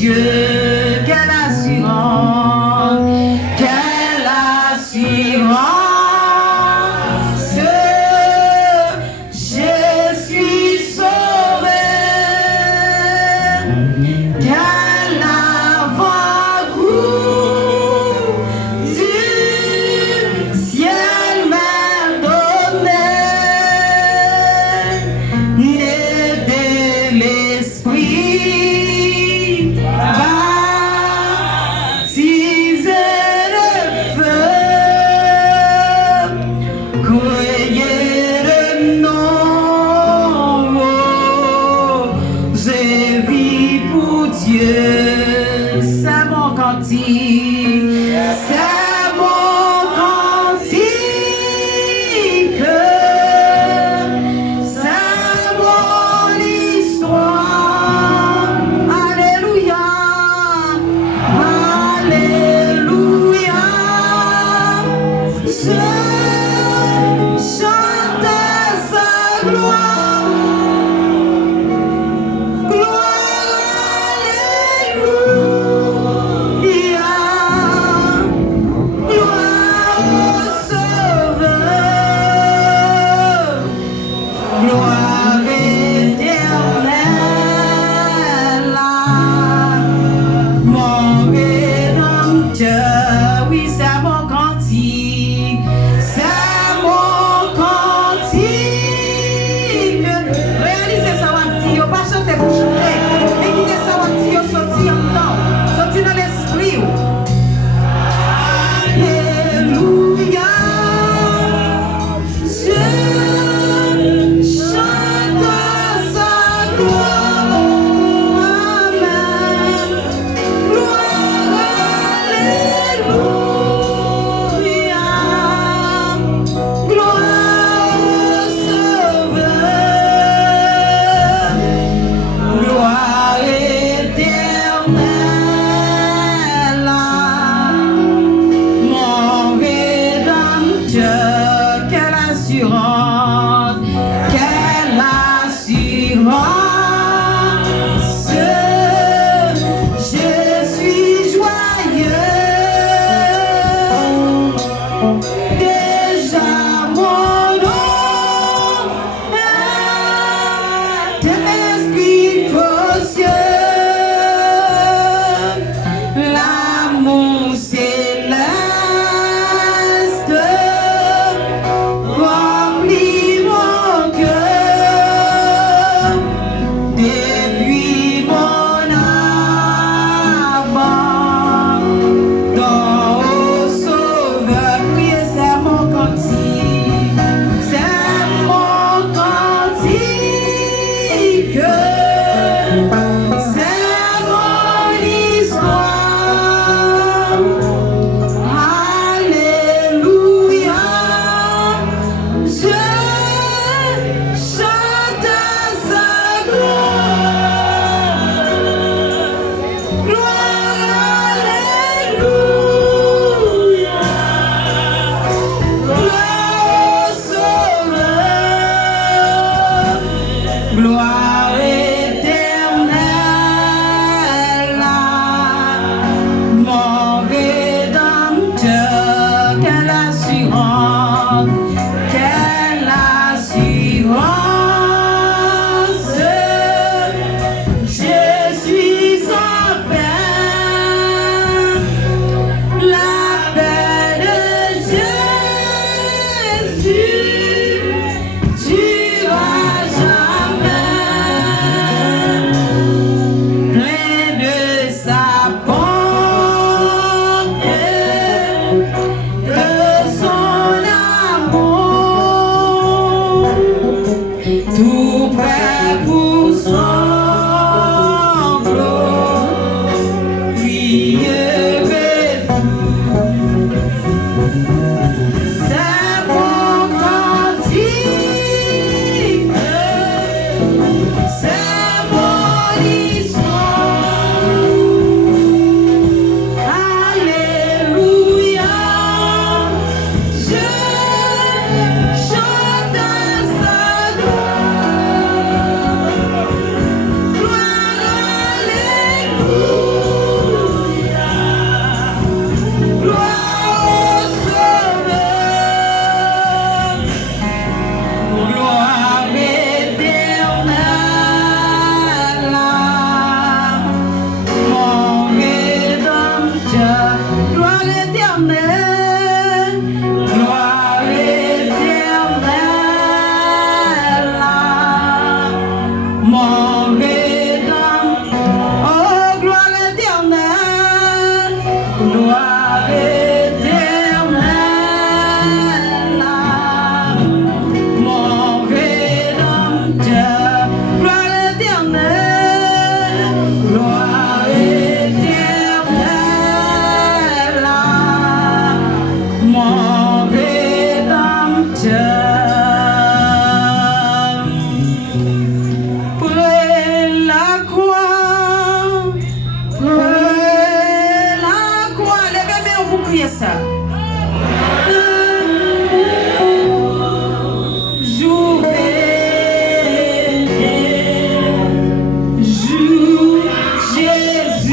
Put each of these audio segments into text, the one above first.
Dieu, quelle assurance, quelle assurance, je suis sauvé, quel avant-goût du ciel m'a donné, né de l'esprit, baptisé de feu, croyez le nom, j'ai vis pour Dieu, c'est mon cantique, c'est mon cantique, c'est mon histoire, alléluia, alléluia, je chante sa gloire, gloire, alléluia,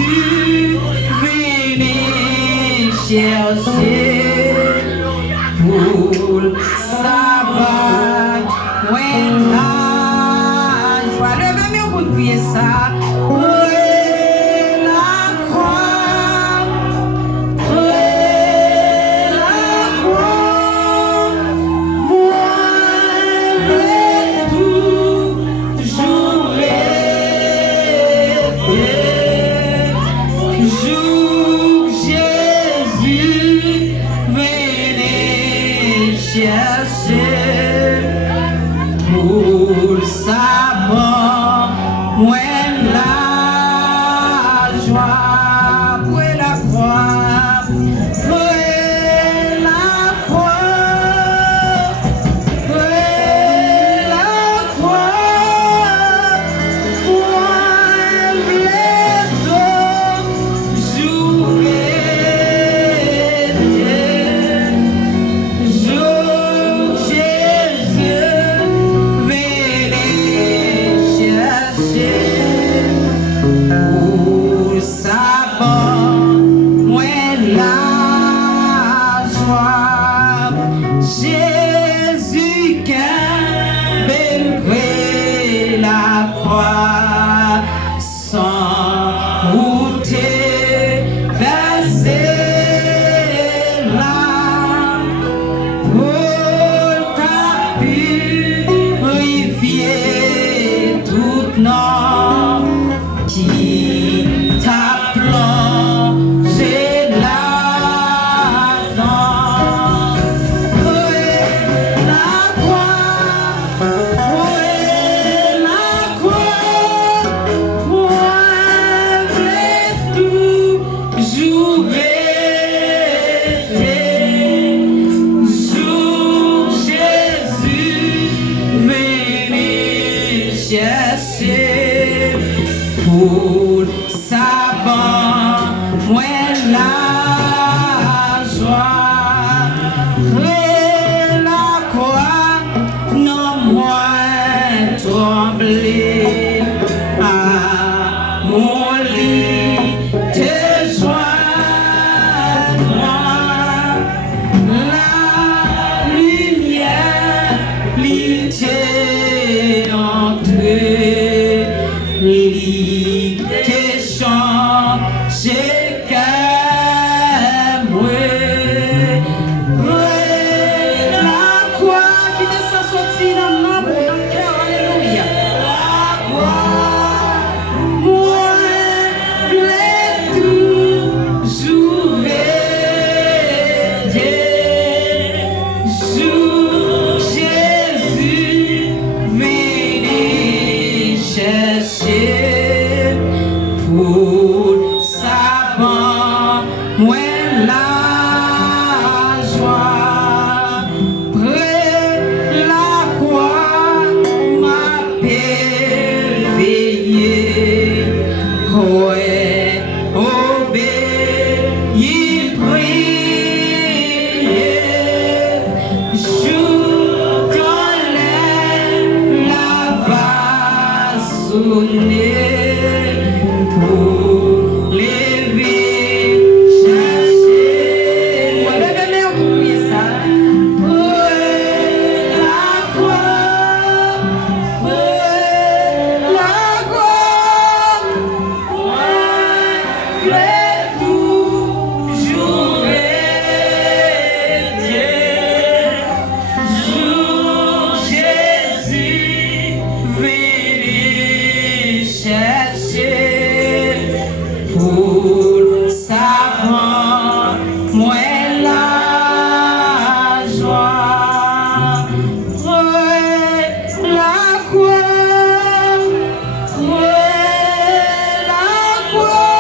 Jésus, venez chercher pour le sabbat. Ouais, la joie. Levez-moi pour nous prier ça. Ouais, la croix. Ouais, la croix. Moi, toujours jour Jésus venez chercher pour le sabbat, ouais la joie, ouais la croix, ouais la croix, ouais la croix, ouais Jésus qui belle la croix sans goûter verser là pour ta purifier toute nom qui t'a plongé là-dedans. Ouais, la croix, ouais, la croix, ouais, tout jour Jésus venez chercher pour sabbat, ouais la joie, ouais la croix, non moins trembler à mon lit, te joindre la lumière, l'idée entrée, l'idée changer qu'elle ouais, la croix qui descend sortir dans l'âme, dans le cœur, alléluia. La croix, moi, l'ai toujours aidé. Jour Jésus venez chercher pour sabbat, moi la joie, près la croix m'a veillé, ouais, obéir, prier, jour quand la va sonner pour lever, chercher. Moi, levez-moi pour prier ça. Ouais, la croix, ouais, la croix, ouais, toujours aider. Jour Jésus venez chercher pour sabbat, moi la joie, ouais, la croix, ouais, la croix,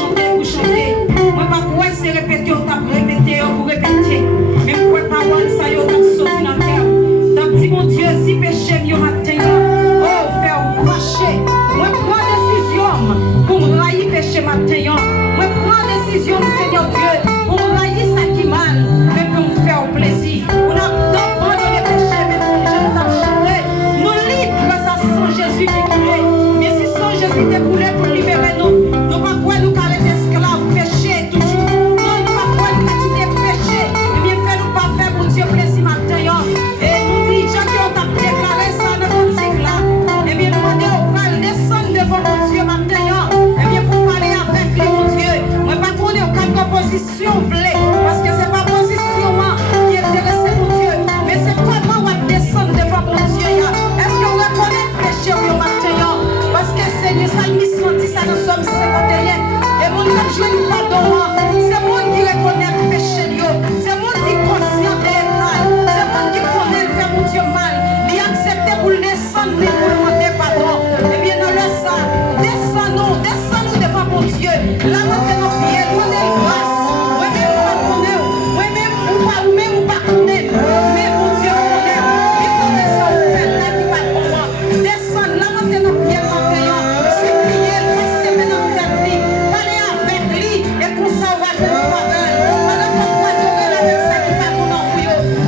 chanter. Moi, pas quoi c'est répéter, on t'a répété, pour répéter. Mais pourquoi parole ça, on t'a sorti dans le cœur. T'as dit, mon Dieu, si péché, yo matin, oh, Père, ou cracher. Moi, prends décision pour railler péché matin. Moi, prends décision, Seigneur Dieu, pour railler ça qui mal, mais pour me faire plaisir. On a abandonné les péchés, mais mon Dieu, nous t'a chanté. Nous libres grâce à sang Jésus qui coulait. Mais si sang Jésus t'est coulé pour libérer nous, nous pas quoi nous carrer d'esclaves, péché toujours. Non, nous pas quoi nous quitter péché. Et bien fait nous pas faire pour Dieu plaisir matin. Et nous dit, gens qui ont déclaré ça dans notre cycle là. Et bien nous demandons au Père, descendre devant mon Dieu matin. Et bien pour parler avec lui, mon Dieu. Moi pas qu'on est au cadre de position blé. Parce que c'est pas position qui est intéressée mon Dieu. Mais c'est comment on va descendre devant mon Dieu. Est-ce qu'on reconnaît le péché au matin? Parce que Seigneur, ça mission dit ça nous sommes 51. Et mon Dieu, je ne pardon. C'est mon qui reconnaît le péché. C'est mon qui est conscient de mal. C'est mon qui connaît le faire mon Dieu mal. Il accepte pour le descendre, pour le demander pardon. Et bien dans le sang, descends-nous devant mon Dieu. Là, maintenant, nos pieds, donnez grâce. Moi-même, pas connaître. Moi-même, ou pas connaître. Mais mon Dieu, connaît. Il connaît ça, vous faites là, qui va pour moi. Descends, là, maintenant, nos pieds, supplier, passer maintenant, faire lui. Parler avec lui. Et pour ça, on va faire le travail. Pendant qu'on va adorer avec ça qui va pour nous.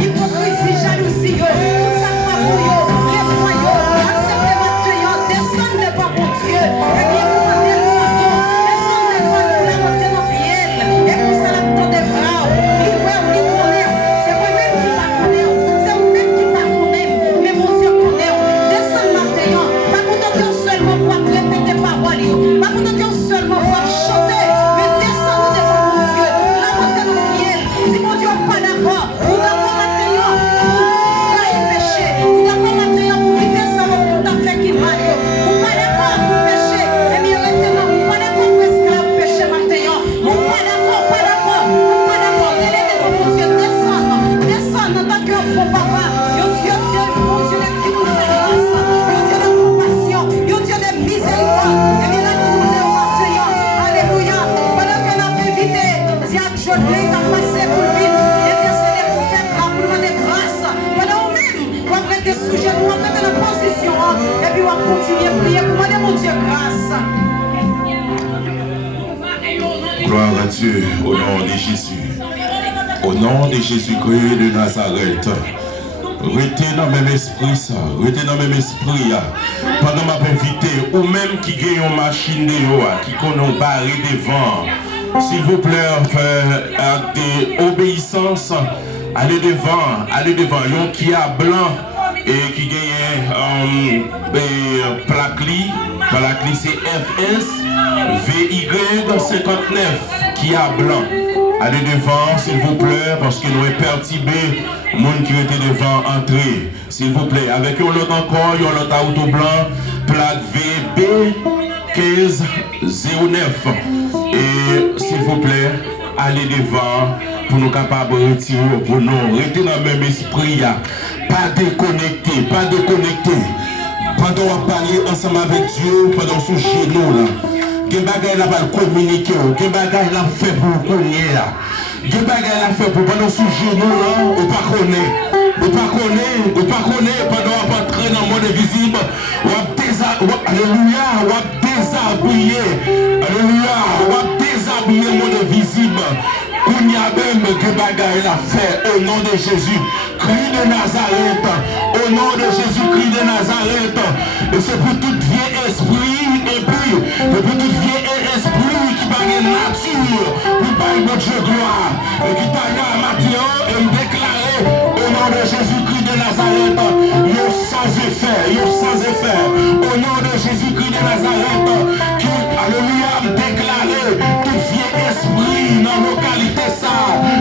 Hypocrisie, jalousie, tout ça qui va pour nous. Les moyens, acceptez maintenant, descends devant mon Dieu. Et bien, vous demandez le pardon. Descends devant nous, là, maintenant, nos pieds. Et pour ça, là, pour des bras. C'est moi-même qui pas connaît. C'est vous-même qui pas connaît. Mais mon Dieu connaît. Descends maintenant. Pas content seulement pour répéter parole. Pas content seulement pour chanter. Mais descends devant mon Dieu. Là, maintenant, nos pieds. Si mon Dieu n'est pas d'accord, ou d'accord maintenant, pour là, il péché. Ou d'accord maintenant, pour quitter ça, pour t'en faire qui mal. Ou pas d'accord pour pécher. Et bien maintenant, ou pas d'accord pour esclave péché maintenant. Ou pas d'accord, pas d'accord. Ou pas d'accord. Délégué devant mon Dieu. Descends en tant que bon papa. Yo Dieu, mon Dieu, qui nous fait grâce. Yo Dieu de compassion. Yo Dieu de miséricorde. Et bien là, nous nous maintenant. Alléluia. Pendant que nous avons évité, Diacre Jodelin qui a passé pour le vide. Intercéder pour faire grâce, pour demander grâce. Pendant nous-mêmes, on va prêter sujet, on va prêter la position. Et puis on va continuer à prier pour demander mon Dieu grâce. Gloire à Dieu, au nom de Jésus. Au nom de Jésus-Christ de Nazareth. Restez dans le même esprit, ça. Restez dans le même esprit. Pendant ma invité, ou même qui gagne une machine de qui connaît barré devant. S'il vous plaît, acte d'obéissance. Allez devant. Yon qui a blanc et qui gagne plaque c'est FS VY 59 qui a blanc. Allez devant, s'il vous plaît, parce que nous est perturbé, le monde qui était devant entrer. S'il vous plaît, avec un autre encore, il y a un autre auto blanc, plaque VB 1509. Et s'il vous plaît, allez devant pour nous capables de retirer pour nous. Restez dans le même esprit, pas déconnecté. Pendant on va parler ensemble avec Dieu, pendant sous genou là. Quel bagage la va communiquer, quel bagage la fait pour connaître là. Quel bagage la fait pour pendant sous genou là, ou pas connaître pendant on va entrer dans le monde visible, alléluia, on va déshabiller, alléluia, on va déshabiller le monde visible. Qu'on y a même que bagaille la fait au nom de Jésus, Christ de Nazareth, au nom de Jésus, Christ de Nazareth. Et c'est pour tout vieux esprit, et puis pour tout vieux esprit qui bagaille nature, pour parler de Dieu gloire, et qui bagaille Matthieu et me déclarer au nom de Jésus, Christ de Nazareth, yo sans effet, au nom de Jésus, Christ de Nazareth, qui, alléluia, me déclarer tout vieux esprit dans nos localité. Ça,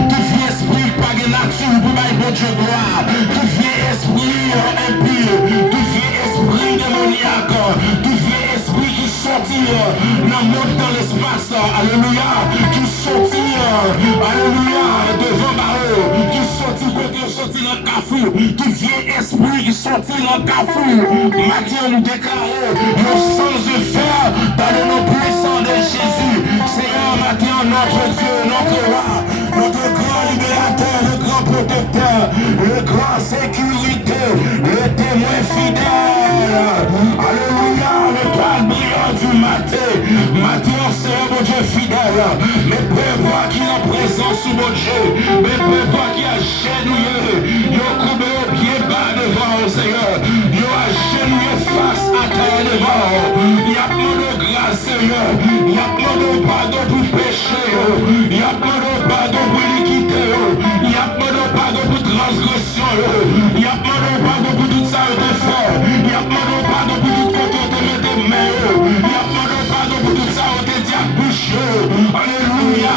tout vieux esprit pas de nature pour bailler bon Dieu gloire, tout vieux esprit impur, tout vieux esprit démoniaque, tout vieux esprit qui sortit dans le monde, dans l'espace, alléluia, qui sortit, alléluia, devant Barreau, qui sortit côté, sortit dans le cafou, tout vieux esprit qui sortit dans le cafou, maintenant nous déclarons, nos sans effet dans le nom puissant de Jésus, Seigneur. notre Dieu, notre roi, notre grand libérateur, le grand protecteur, le grand sécurité, le témoin fidèle. Alléluia, l'étoile brillante du matin. Matin, c'est mon Dieu fidèle. Mais prévois qu'il est en présence sous mon Dieu. Mais prévois qu'il a genouillé. Il a coupé au pied bas devant le Seigneur. Il a genouillé face à terre devant. Il a demandé grâce, Seigneur. Il a demandé pardon pour péché. Il a demandé pardon pour l'iniquité. Il a demandé pardon pour transgression. Il a demandé pardon pour tout ça de fait. Il a demandé pardon pour tout côté de mettre mains. Il a demandé pardon pour tout ça de dire bouche. Alléluia.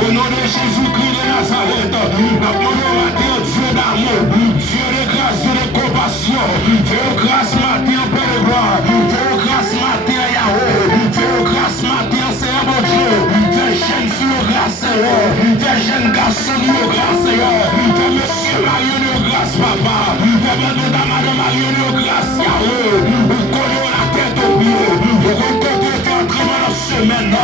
Au nom de Jésus-Christ de Nazareth. La première matin, Dieu d'amour, Dieu de grâce, Dieu de compassion. Dieu de grâce matin, Père de gloire. Dieu de grâce matin, Yahweh. Dieu de grâce matin, Seigneur mon Dieu. Fais jeune fille de grâce, Seigneur. Fais jeune garçon de grâce, Seigneur. Fais monsieur Mario de grâce, papa. Fais madame Mario de grâce, Yahweh. Vous connaissez la tête au pied. Vous connaissez le entraînement de semaine.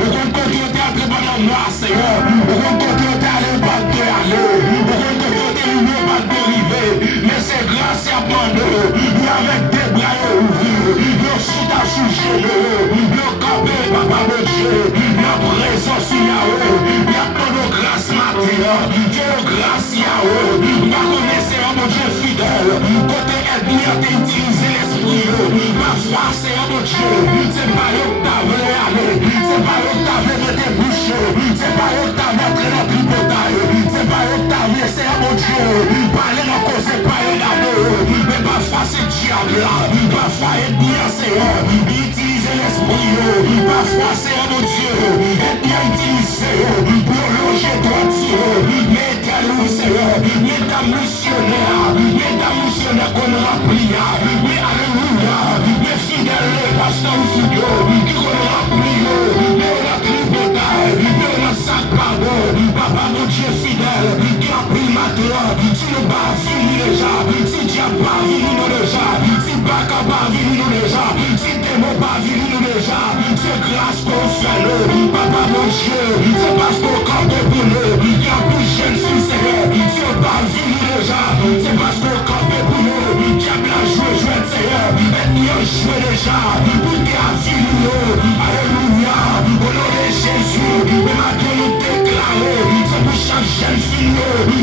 Vous connaissez le entraînement de mois, Seigneur. Vous connaissez le pas de aller. Vous connaissez le pas de arriver. Mais c'est grâce à Pando. Avec des bras ouverts. Le site à sujet. Le capé, papa mon Dieu. La présence Yahweh. Il y a pas de grâce matin. Dieu de grâce Yahweh. Ma connaissance, mon Dieu fidèle. Côté ethnie, tu utilises l'esprit. Ma foi, c'est mon Dieu. C'est pas eux que t'as voulu aller. C'est pas eux que t'as voulu mettre boucher. C'est pas eux que t'as voulu entrer dans le tripotail. C'est pas eux que t'as voulu, c'est mon Dieu. Parler dans cause, c'est pas regarder. Mais ma foi, c'est diable là. Ma foi est bien, Seigneur. Utiliser l'esprit. Ma foi, c'est mon Dieu. Et bien utiliser pour loger toi, Dieu. Mettez-le, Seigneur. Mesdames missionnaires qu'on remplit. Mais alléluia. Mais fidèles, pasteur Fudio, qui qu'on remplit. Mais on a tripotail. Mais on a sac pardon. Papa, mon Dieu fidèle, qui a pris ma terre. Si nous pas fini déjà. Si Dieu n'a pas fini nous déjà. Si Baka pas fini nous déjà. Si Démon pas fini nous déjà. C'est grâce qu'on fait nous. Papa, mon Dieu, c'est parce qu'on campe pour nous. Il y a plus de jeunes filles, Seigneur. Si on pas fini déjà. C'est parce qu'on campe pour nous. Diable a joué, Seigneur. Et nous on joué déjà. Pour qu'il a fini nous. Alléluia. Au nom de Jésus. Mais maintenant nous déclarer. C'est pour chaque jeune fille.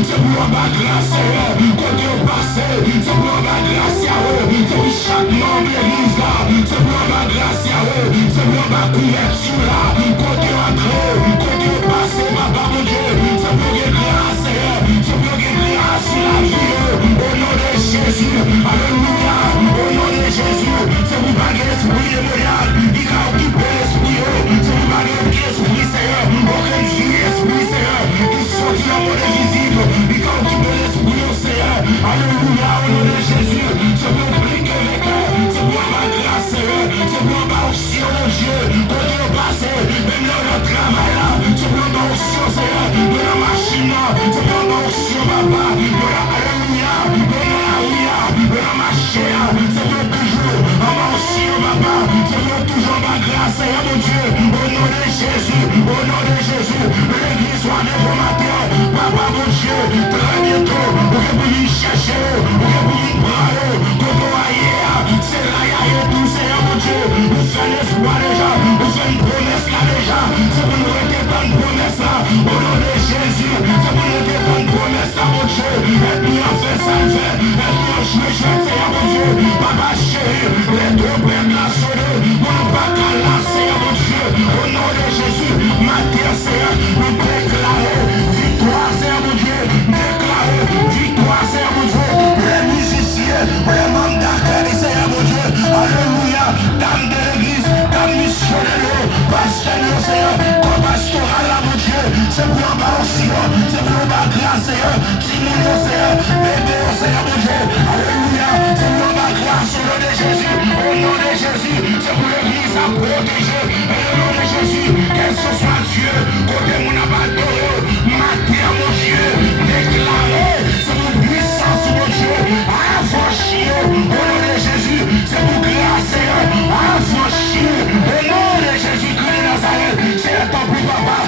C'est pour ma grâce, Seigneur. Quand Dieu passe. C'est pour ma grâce, Yahweh. C'est pour chaque membre de l'église là. C'est pour ma grâce, Yahweh. C'est pour ma couverture là. Quand Dieu entre. Quand Dieu passe, papa mon Dieu. C'est pour que grâce, Seigneur. C'est pour que grâce sur la vie. Au nom de Jésus. Alléluia. Au nom de Jésus. C'est pour pas que l'esprit démoniaque. Il a occupé l'esprit. C'est pour pas que l'esprit, Seigneur. Aucune vie, esprit, Seigneur. Qui sortit dans le monde invisible. Il a occupé l'esprit, Seigneur. Alléluia. Au nom de Jésus. C'est pour briquer avec eux. C'est pour ma grâce, Seigneur. C'est pour ma aussi, mon Dieu. Quand Dieu passe, même là, on travail là. C'est pour ma aussi, Seigneur. De la machine là. C'est pour ma aussi, papa. Alléluia. Alléluia. De la machine. C'est pour toujours. Ma aussi, papa. C'est pour toujours ma grâce, Seigneur, mon Dieu. Au nom de Jésus. Au nom de Jésus. L'église soit déformateur. Papa, mon Dieu. Très bientôt. Vous pouvez venir chercher. Vous pouvez venir prendre. Quand on va hier. C'est là, il y a tout, Seigneur, mon Dieu. Vous faites l'espoir déjà. Vous faites une promesse là déjà. C'est pour nous rester dans une promesse là. Au nom de Jésus. C'est pour nous rester dans une promesse là, mon Dieu. Et puis on fait ça, on fait. Et puis on joue, Seigneur, mon Dieu. Papa chéri. Les trompettes là sonner. Pour ne pas caler, Seigneur, mon Dieu. Au nom de Jésus. Ma terre, Seigneur. Nous déclarer victoire, Seigneur, mon Dieu. Déclarer victoire, Seigneur, mon Dieu. Les musiciens. Les membres d'accueil, Seigneur, mon Dieu. Alléluia. Dame de l'église. Dame missionnaire. Pasteur, Seigneur. Comme pastoral, là, mon Dieu. C'est pour ma aussi. C'est pour ma grâce, Seigneur. Timon, Seigneur. Bébé, Seigneur, mon Dieu. Alléluia. C'est pour ma grâce au nom de Jésus. Au nom de Jésus. C'est pour l'église à protéger. Et au nom de Jésus. Qu'elle ce soit Dieu. Côté mon abatteur. Ma terre, mon Dieu. Déclaré. C'est pour puissance, mon Dieu. Affranchir. Au nom de Jésus. C'est pour grâce, Seigneur. Affranchir. Au nom de Jésus-Christ de Nazareth. C'est le temps pour papa.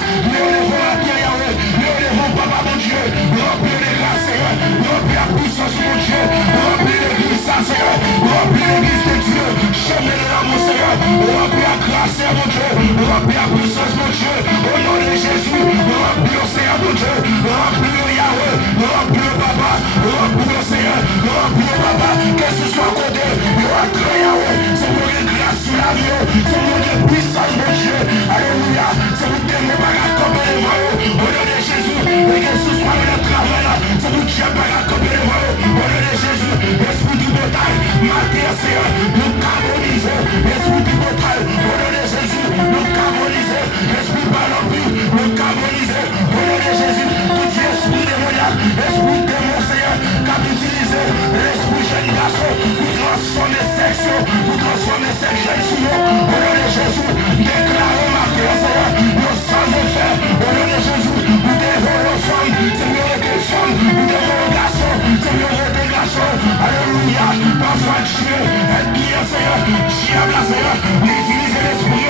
remplis la puissance, mon Dieu, au nom de Jésus, remplis le Seigneur, mon Dieu, remplis le Yahweh, remplis le Papa, remplis le Seigneur, remplis le Papa, que ce soit à côté, rentre Yahweh, c'est pour une grâce sur la vie, c'est pour une puissance, mon Dieu, alléluia, c'est pour que nous pas camper les voix, au nom de Jésus, et que ce soit notre travail, c'est pour que Dieu pas camper les voix, au nom de Jésus, esprit du bétail, matin, Seigneur, nous carboniser, esprit du bétail, au nom de Jésus, nous carboniser, esprit par l'empire, nous carboniser, au nom de Jésus, tout esprit démoniaque, esprit démon, Seigneur, qu'a utilisé l'esprit jeune garçon pour transformer section, pour transformer cette jeune fille, au nom de Jésus, déclarer ma terre, Seigneur, nos sans effet, au nom de Jésus, nous devons nos femmes, Seigneur, des femmes, nous devons nos garçons, Seigneur, des garçons, alléluia, parfois Dieu est bien, Seigneur, diable, Seigneur, utiliser l'esprit,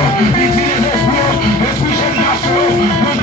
l'esprit jeune garçon, nous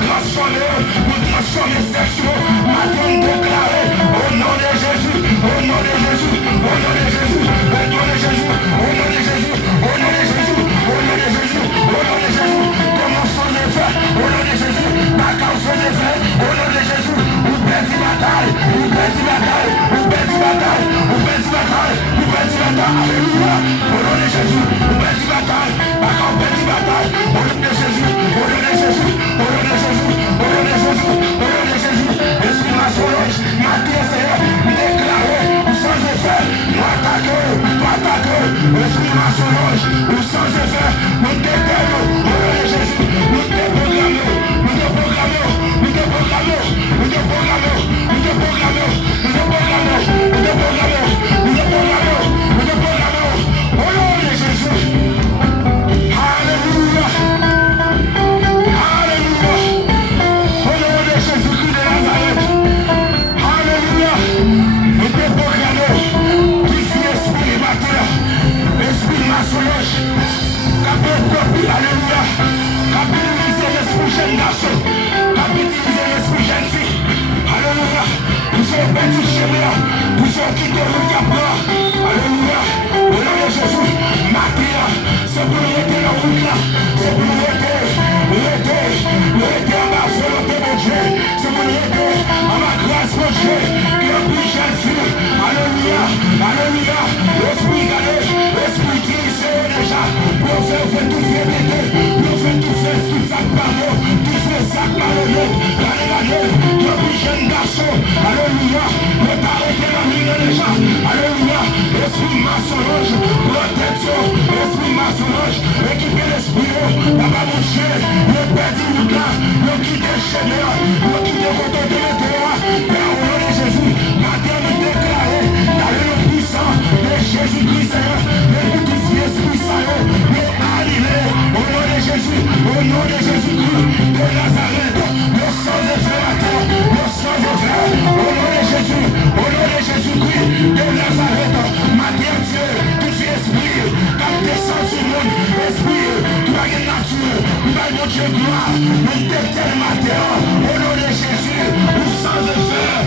transformer section, maintenant déclarer, au nom de Jésus, au nom de Jésus, au nom de Jésus, au nom de Jésus, au nom de Jésus, au nom de Jésus, au nom de Jésus, au nom de Jésus, comment sans effet, au nom de Jésus, ma cause sans effet, au nom de Jésus, ou petit bataille, ou petit bataille, ou petit bataille, ou petit bataille, ou petit bataille, alléluia, au nom de Jésus, ou petit bataille, ma cause petit bataille, au nom de Jésus, au nom de Jésus, au nom de Jésus, au nom de Jésus, au nom de Jésus, esprit ma solange, ma terre, Seigneur, déclaré, ou sans effet, nous attaquons, esprit ma solange, ou sans effet, nous déterminons, au nom de Jésus, nous déprogrammons, nous déprogrammons, nous déprogrammons, nous déprogrammons, nous déprogrammons, nous déprogrammons, nous déprogrammons, nous déprogrammons, nous déprogrammons, au nom de Jésus. Alléluia. Alléluia. Au nom de Jésus-Christ de Nazareth. Alléluia. Nous déprogrammons tout esprit matin, esprit maçonnage, alléluia, capitaliser l'esprit jeune garçon, capitaliser l'esprit jeune fille, alléluia, nous sommes petits chemins, nous sommes quittés le diable, alléluia, au nom de Jésus, matin, c'est pour nous aider dans la route là, c'est pour nous aider à ma volonté, mon Dieu, c'est pour nous aider à ma grâce, mon Dieu, qui est plus jeune fille, alléluia, alléluia, l'esprit gardé, l'esprit utilisé déjà, pour faire tout fierté, pour faire tout faire, tout ça pardon, tout faire ça malhonnête, regardez, qui est plus jeune garçon, alléluia, ne t'arrêtez la ligne déjà, alléluia, esprit maçonnage, protection, esprit maçonnage, équipez l'esprit, papa mon Dieu, le perdu route là, le quitter chez moi, le quitter votre téléthéa, Père au nom de Jésus, matin nous déclarer, dans le nom puissant de Jésus-Christ, Seigneur, le tout esprit Seigneur, le animé, au nom de Jésus, au nom de Jésus-Christ, de Nazareth, le sang de frère matin, le sang de frère, au nom de Jésus, au nom de Jésus-Christ, de Nazareth, matin Dieu, tout esprit, quand descend sur le monde, esprit, tout la nature, tout la mon Dieu gloire, nous déterre matin, au nom de Jésus, ou sans effet,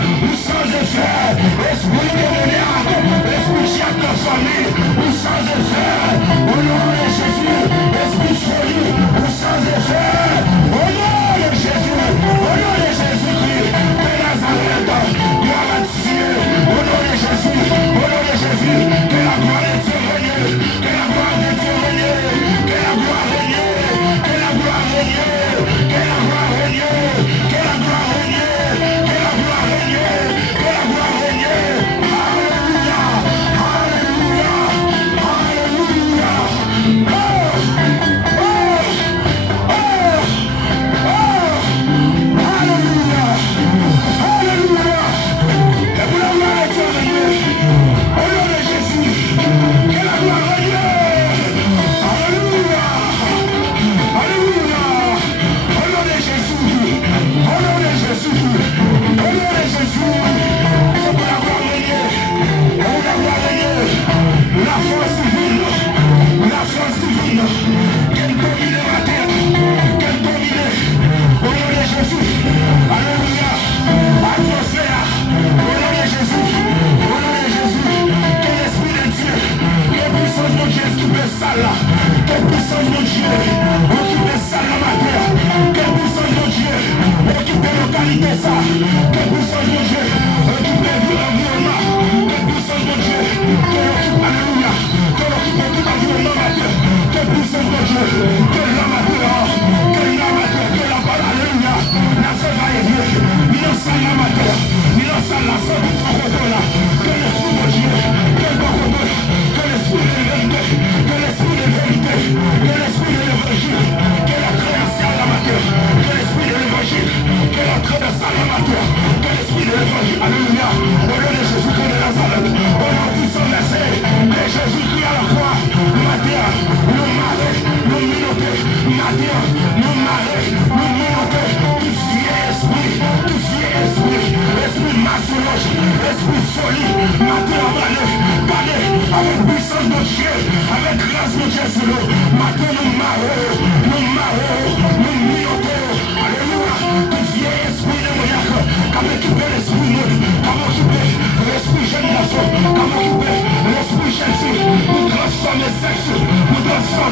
esprit démoniaque, esprit chef de famille, ou sans effet, au nom de Jésus, esprit folie, ou sans effet, au nom de Jésus, au nom de Jésus-Christ, de Nazareth, gloire à Dieu, au nom de Jésus, au nom de Jésus, que la gloire de Dieu règne, que la gloire de Dieu règne, que la gloire règne, que la gloire règne, que la gloire règne, que la gloire règne, que la gloire règne, que la gloire règne, alléluia, alléluia, alléluia, oh, oh, oh,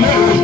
Alléluia.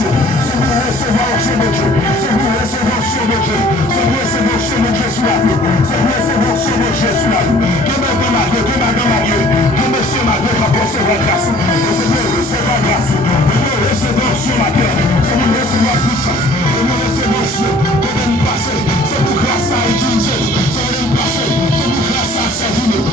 Dieu. C'est pour recevoir l'onction de Dieu. C'est pour recevoir l'onction de Dieu. C'est pour recevoir l'onction de Dieu sur la vie. C'est pour recevoir l'onction de Dieu sur la vie. Que maintenant ma Dieu, que maintenant ma Dieu, que monsieur ma Dieu va recevoir grâce. Et c'est pour recevoir grâce. Et pour recevoir l'onction ma Dieu. C'est pour recevoir puissance. Et pour recevoir l'onction. Que de nous passer. C'est pour grâce à utiliser. C'est pour nous passer. C'est pour grâce à servir.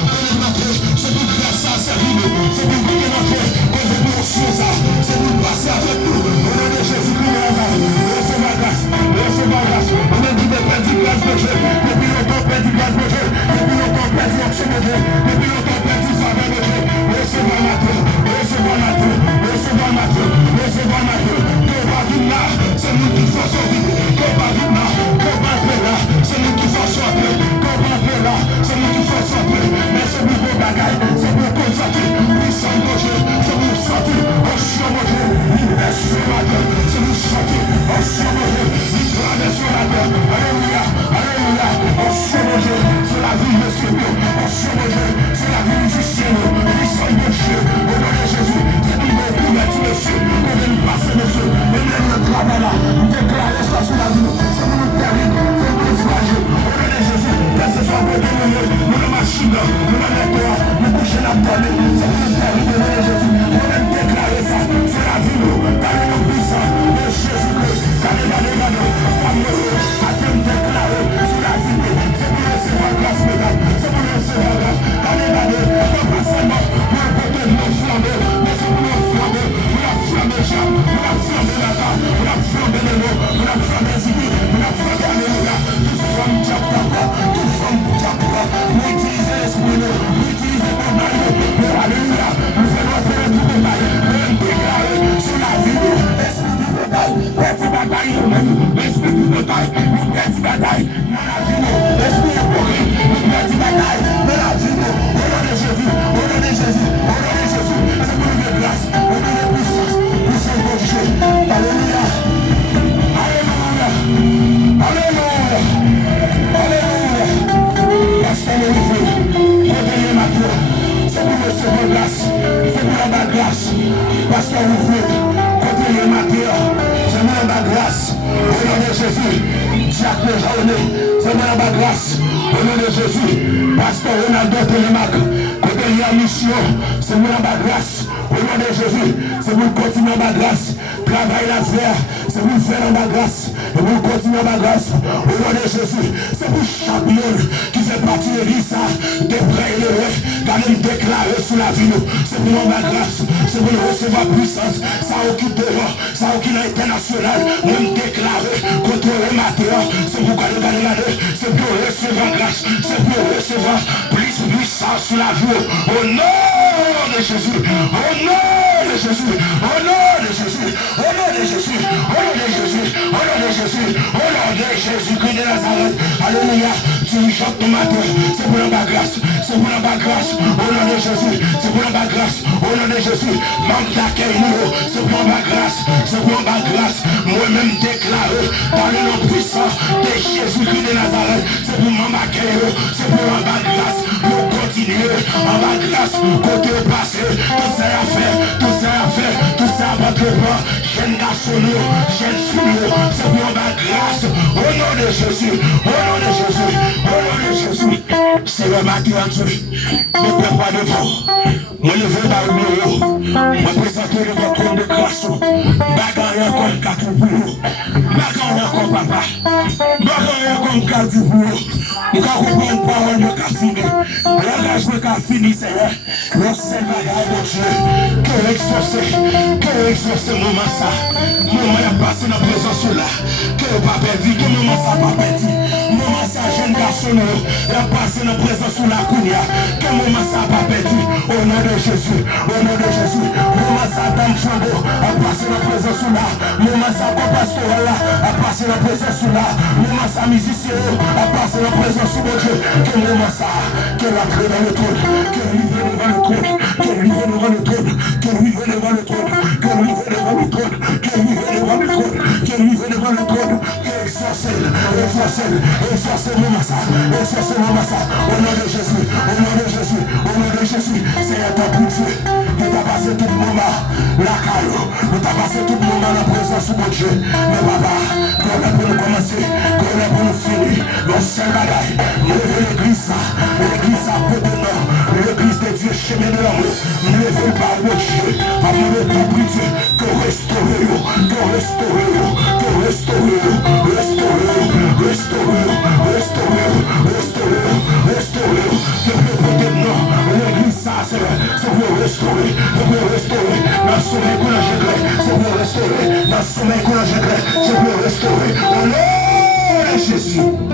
C'est pour grâce à servir. C'est pour goûter notre vie. C'est pour l'onction ça. C'est pour passer avec nous. Au nom de Jésus-Christ de Nazareth. Recevoir grâce. Recevoir grâce. On a dit de perdre grâce de Dieu. Depuis longtemps perdu grâce de Dieu. Depuis longtemps perdu action de Dieu. Depuis longtemps perdu faveur de Dieu. Recevoir ma Dieu. Recevoir ma Dieu. Recevoir ma Dieu. Recevoir ma Dieu. Que va vivre là. C'est nous qui faisons vivre. Que va vivre là. Que va vivre là. C'est nous qui faisons entrer. Que va vivre là. C'est nous qui faisons entrer. Mais c'est pour vos bagailles. C'est pour constater. Puissant de Dieu. C'est pour sentir. Action de Dieu. Libération de Dieu. C'est pour sentir. Action de Dieu. Libération de Dieu. Alléluia. Alléluia. Action de Dieu. C'est la vie de Dieu. Action de Dieu. C'est la vie musicienne. Puissant de Dieu. Au nom de Jésus. C'est une bonne couverture, monsieur. On vient nous passer, monsieur. Et même le travail là. Nous déclarons ça sur la vie. C'est pour nous terminer. C'est pour nous soulager. Au nom de Jésus. Que ce soit pour nous. Nous nous machines. Nous nous mettons. Nous bouchons la table. C'est pour nous terminer. Au nom de Jésus. On vient déclarer ça. C'est la vie. Car nous puissants. De Jésus-Christ. Car nous à te déclarer sur la vie. C'est pour recevoir grâce, mesdames. C'est pour recevoir grâce. Car nous pas seulement pour apporter nos flambeaux, mais c'est pour nos flambeaux. Pour la flamber Jacques, pour la flamber la table, pour la flamber les mots, pour la flamber Ziggy, pour la flamber Alléluia. Tout flamme Diapra, tout flamme Diapra. Nous utilisons l'esprit, nous utilisons nos mains. Alléluia. Nous faisons notre détail. Nous déclarer sur la vie. Petit bataille, l'esprit du bataille, nous petit bataille, dans la vie, l'esprit est pourri, nous petit bataille, dans la vie, au nom de Jésus, au nom de Jésus, au nom de Jésus, c'est pour nous de grâce, au nom de puissance, puissance de Dieu, alléluia, alléluia, alléluia, alléluia, pasteur Olivier, retenez ma toi, c'est pour recevoir grâce, c'est pour la grâce, pasteur Olivier, retenez ma terre. C'est moi la grâce, au nom de Jésus. Jacques Péjaoné, c'est moi la grâce, au nom de Jésus. Pasteur Ronaldo Télémac, côté la mission, c'est moi la grâce, au nom de Jésus. C'est vous continuer ma grâce, travail la faire, c'est vous faire ma grâce, et vous continuer ma grâce, au nom de Jésus. C'est pour chaque monde qui fait partie de l'ISA, de près et de loin, car nous déclarer sur la vie, c'est pour ma grâce, c'est pour recevoir puissance, ça occupe devant, ça occupe l'international, nous déclarer, contrôler ma terre, c'est pour garder la deux, c'est pour recevoir grâce, c'est pour recevoir plus puissance sur la vie, au nom de Jésus, au nom de Jésus, au nom de Jésus, au nom de Jésus, au nom de Jésus, au nom de Jésus, au nom de Jésus-Christ de Nazareth, alléluia, dirigeant de ma terre, c'est pour la grâce, c'est pour la grâce, au nom de Jésus, c'est pour la grâce, au nom de Jésus, membre d'accueil nous, c'est pour la grâce, c'est pour la grâce, moi-même déclaré dans le nom puissant de Jésus-Christ de Nazareth, c'est pour mon accueil, c'est pour la grâce, pour continuer en ma grâce, côté passé, tout ça à faire, tout ça à faire, tout ça à battre le bras, jeune garçon, jeune fille, c'est pour ma grâce, au nom de Jésus, au nom de Jésus, au nom de Jésus, c'est le matin en Dieu, ne peux pas de vous. Moi, je veux dans le bureau, je présente le trône de grâce, bagarre comme quatre pour bagarre comme papa, bagarre comme quatre pour je comprends parole de Cassine, l'engagement qu'a fini, Seigneur, le seul bagage de Dieu, que exaucer mon massa, moment a passé dans la présence là, que pas perdu, que mon massa pas perdu, mon massa jeune garçon, a passé dans la présence la Kounia, que mon massa pas perdu, au nom de Jésus, au nom de Jésus, mon massa dame Chambo, a passé dans la présence là, mon massa pastoral là, a passé dans la présence là, mon massa musicien, a passé dans la présence de Dieu, que mon massa, qu'elle entre dans le trône, qu'elle lui vienne devant le trône, qu'elle lui vienne devant le trône, qu'elle lui vienne devant le trône, qu'elle lui vienne devant le trône, qu'elle lui vienne devant le trône, qu'elle lui vienne devant le trône, exaucez mon massa, exaucez mon massa, au nom de Jésus, au nom de Jésus, au nom de Jésus, c'est à ta pour Dieu, que t'as passé passé tout le moment la caillou. Nous t'avons passé tout le moment dans la présence de Dieu. Mais papa, qu'on est pour nous commencer, qu'on est pour nous finir. Nos seul bagaille, nous levons l'église, l'église à peu de nom, l'église de Dieu, chemin de l'amour. Nous levons par le Dieu, à mon temps pour Dieu, que restaurez-vous, que restaurez-vous, que restaurez-vous, restaurez-vous, restaurez-vous, restaurez-vous, restaurez-vous, restaurez-vous, que peut-être non, l'église ça c'est pour restaurer, pour restaurer, dans le sommeil qu'on a géré, c'est pour restaurer, dans le sommeil qu'on a géré, c'est pour restaurer, au nom de Jésus.